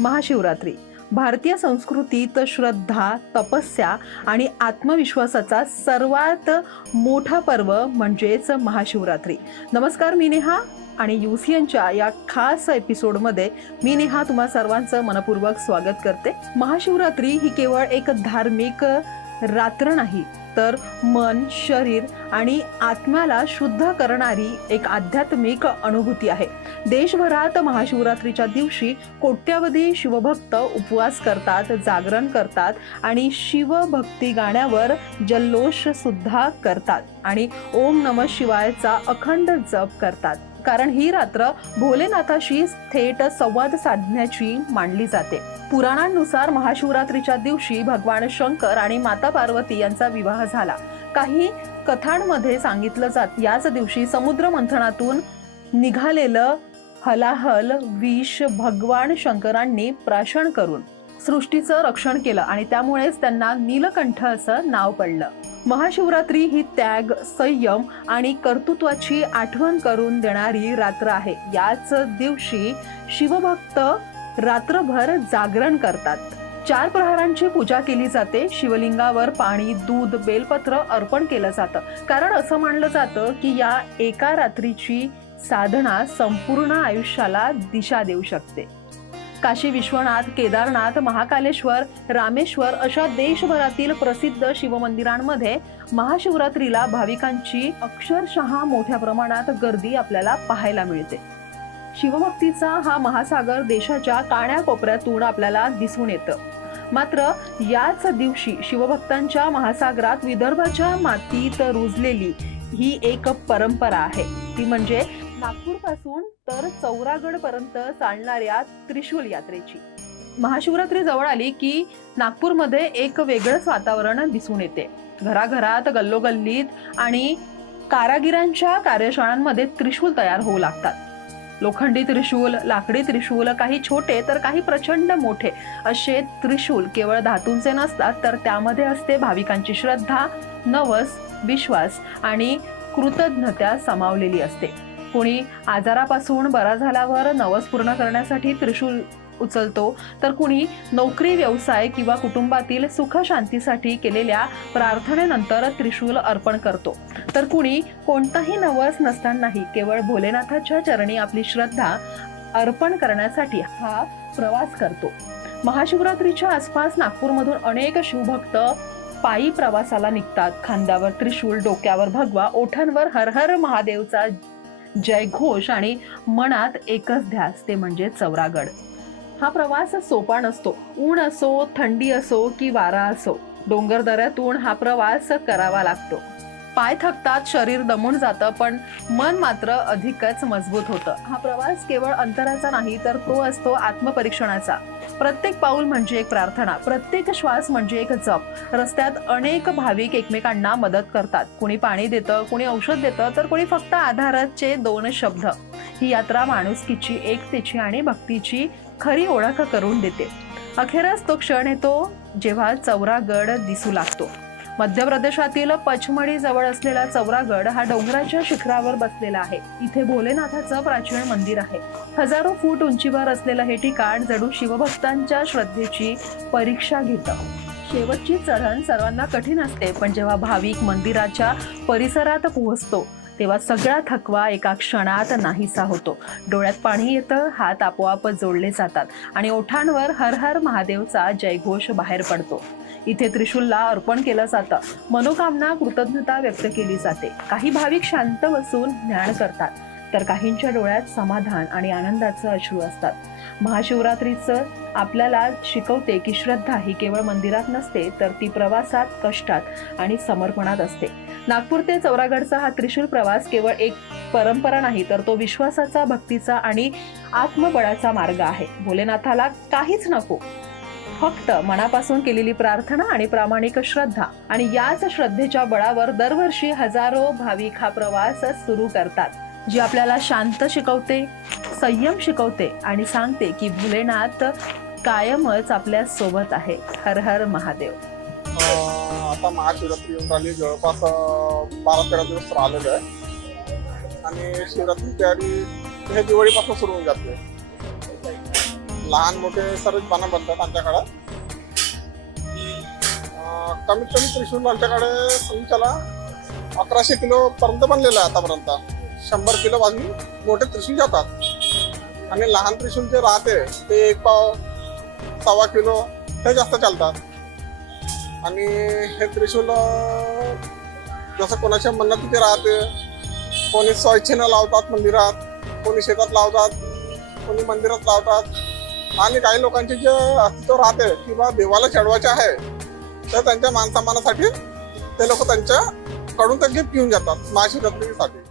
महाशिवरात्री भारतीय संस्कृतीत श्रद्धा, तपस्या आणि आत्मविश्वासाचा सर्वात मोठा पर्व म्हणजेच महाशिवरात्री. नमस्कार, मी नेहा आणि UCNच्या या खास एपिसोडमध्ये मी नेहा तुम्हा सर्वांचं मनपूर्वक स्वागत करते. महाशिवरात्री ही केवळ एक धार्मिक रात्र नाही, तर मन, शरीर आणि आत्म्याला शुद्ध करणारी एक आध्यात्मिक अनुभूती आहे. देशभरात महाशिवरात्रीच्या दिवशी कोट्यावधी शिवभक्त उपवास करतात, जागरण करतात आणि शिवभक्ती गाण्यावर जल्लोष सुद्धा करतात आणि ओम नमः शिवायचा अखंड जप करतात. कारण ही रात्र भोलेनाथाशी थेट संवाद साधण्याची मानली जाते. पुराणांनुसार महाशिवरात्रीच्या दिवशी भगवान शंकर आणि माता पार्वती यांचा विवाह झाला. काही कथांमध्ये सांगितलं जात याच दिवशी समुद्र मंथनातून निघालेलं हलाहल विष भगवान शंकरांनी प्राशन करून सृष्टीचं रक्षण केलं आणि त्यामुळेच त्यांना नीलकंठ असं नाव पडलं. महाशिवरात्री ही त्याग, संयम आणि कर्तृत्वाची आठवण करून देणारी रात्र आहे. याच दिवशी शिवभक्त रात्रभर जागरण करतात. 4 प्रहरांची पूजा केली जाते. शिवलिंगावर पाणी, दूध, बेलपत्र अर्पण केलं जातं. कारण असं मानलं जातं की या एका रात्रीची साधना संपूर्ण आयुष्याला दिशा देऊ शकते. काशी विश्वनाथ, केदारनाथ, महाकालेश्वर, रामेश्वर अशा देशभरातील प्रसिद्ध शिवमंदिरांमध्ये महाशिवरात्रीला भाविकांची अक्षरशः मोठ्या प्रमाणात गर्दी आपल्याला पाहायला मिळते. शिवभक्तीचा हा महासागर देशाच्या कानाकोपऱ्यातून आपल्याला दिसून येतं. मात्र याच दिवशी शिवभक्तांच्या महासागरात विदर्भाच्या मातीत रुजलेली ही एक परंपरा आहे. ती म्हणजे नागपूर पासून तर चौरागड पर्यंत चालणाऱ्या त्रिशूल यात्रेची. महाशिवरात्री जवळ आली की नागपूरमध्ये एक वेगळंच वातावरण दिसून येते. घराघरात, गल्लोगल्लीत आणि कारागिरांच्या कार्यशाळांमध्ये त्रिशूल तयार होऊ लागतात. लोखंडी त्रिशूल, लाकडी त्रिशूल, काही छोटे तर काही प्रचंड मोठे असे त्रिशूल केवळ धातूंचे नसतात, तर त्यामध्ये असते भाविकांची श्रद्धा, नवस, विश्वास आणि कृतज्ञता सामावलेली असते. कोणी आजारापासून बरा झाल्यावर नवस पूर्ण करण्यासाठी त्रिशूल उचलतो, तर कुणी नोकरी, व्यवसाय किंवा कुटुंबातील सुख शांतीसाठी केलेल्या प्रार्थनेनंतर त्रिशूल अर्पण करतो, तर कुणी कोणताही नवस नसतानाही केवळ भोलेनाथाच्या चरणी आपली श्रद्धा अर्पण करण्यासाठी हा प्रवास करतो. महाशिवरात्रीच्या आसपास नागपूरमधून अनेक शिवभक्त पायी प्रवासाला निघतात. खांद्यावर त्रिशूल, डोक्यावर भगवा, ओठांवर हर हर महादेवचा जयघोष आणि मनात एकच ध्यास, ते म्हणजे चौरागड. हा प्रवास सोपा नसतो. ऊन असो, थंडी असो की वारा असो, डोंगरदऱ्यातून हा प्रवास करावा लागतो. पाय थकतात, शरीर दमून जातं, पण मन मात्र अधिकच मजबूत होतं. हा प्रवास केवळ अंतराचा नाही, तर तो असतो आत्मपरीक्षणाचा. प्रत्येक पाऊल म्हणजे एक प्रार्थना, प्रत्येक श्वास म्हणजे एक जप. रस्त्यात अनेक भाविक एकमेकांना मदत करतात. कुणी पाणी देतं, कुणी औषध देतं, तर कुणी फक्त आधाराचे 2 शब्द. ही यात्रा माणुसकीची, एकतेची आणि भक्तीची खरी ओळख करून देते. अखेरच तो क्षण येतो जेव्हा चौरागड दिसू लागतो. मध्य प्रदेशातील पचमढी जवळ असलेला चौरागड हा डोंगराच्या शिखरावर बसलेला आहे. इथे भोलेनाथाचं प्राचीन मंदिर आहे. हजारो फूट उंचीवर असलेलं हे ठिकाण जणू शिवभक्तांच्या श्रद्धेची परीक्षा घेतं. शेवटची चढण सर्वांना कठीण असते, पण जेव्हा भाविक मंदिराच्या परिसरात पोहोचतो तेव्हा सगळा थकवा एका क्षणात नाहीसा होतो. डोळ्यात पाणी येतं, हात आपोआप जोडले जातात आणि ओठांवर हर हर महादेवचा जयघोष बाहेर पडतो. इथे त्रिशूलला अर्पण केलं जातं. मनोकामना, कृतज्ञता व्यक्त केली जाते. काही भाविक शांत बसून ध्यान करतात, तर काहींच्या डोळ्यात समाधान आणि आनंदाचं अश्रू असतात. महाशिवरात्रीचं आपल्याला शिकवते की श्रद्धा ही केवळ मंदिरात नसते, तर ती प्रवासात, कष्टात आणि समर्पणात असते. नागपूर ते चौरागडचा हा त्रिशूल प्रवास केवळ एक परंपरा नाही, तर तो विश्वासाचा, भक्तीचा आणि आत्मबळाचा मार्ग आहे. भोलेनाथाला काहीच नको, फक्त मनापासून केलेली प्रार्थना आणि प्रामाणिक श्रद्धा. आणि याच श्रद्धेच्या बळावर दरवर्षी हजारो भाविक हा प्रवास सुरू करतात, जी आपल्याला शांत शिकवते, संयम शिकवते आणि सांगते की भोलेनाथ कायमच आपल्या सोबत आहे. हर हर महादेव. आता महाशिवरात्री येऊन राहिली, जवळपास 12-13 दिवस राहिलेलं आहे आणि शिवरात्री तयारी हे दिवाळीपासून सुरू होऊन जाते. लहान मोठे सर्वच पानं बनतात आमच्याकडे. कमीत कमी त्रिशूल आमच्याकडे समजायला 1100 किलो पर्यंत बनलेलं आहे आतापर्यंत. 100 किलो पासून मोठे त्रिशूल जातात आणि लहान त्रिशूल जे राहते ते 1 पाव 1.25 किलो हे जास्त चालतात. आणि हे त्रिशूल जसं कोणाच्या मन्नतीचे राहते, कोणी स्वइच्छेनं लावतात मंदिरात, कोणी शेतात लावतात, कोणी मंदिरात लावतात. आणि काही लोकांचे जे अस्तित्व राहते किंवा देवाला चढवायचे आहे तर त्यांच्या मानसन्मानासाठी ते लोक त्यांच्याकडून ते गिफ्ट घेऊन जातात महाशिवरात्रीसाठी.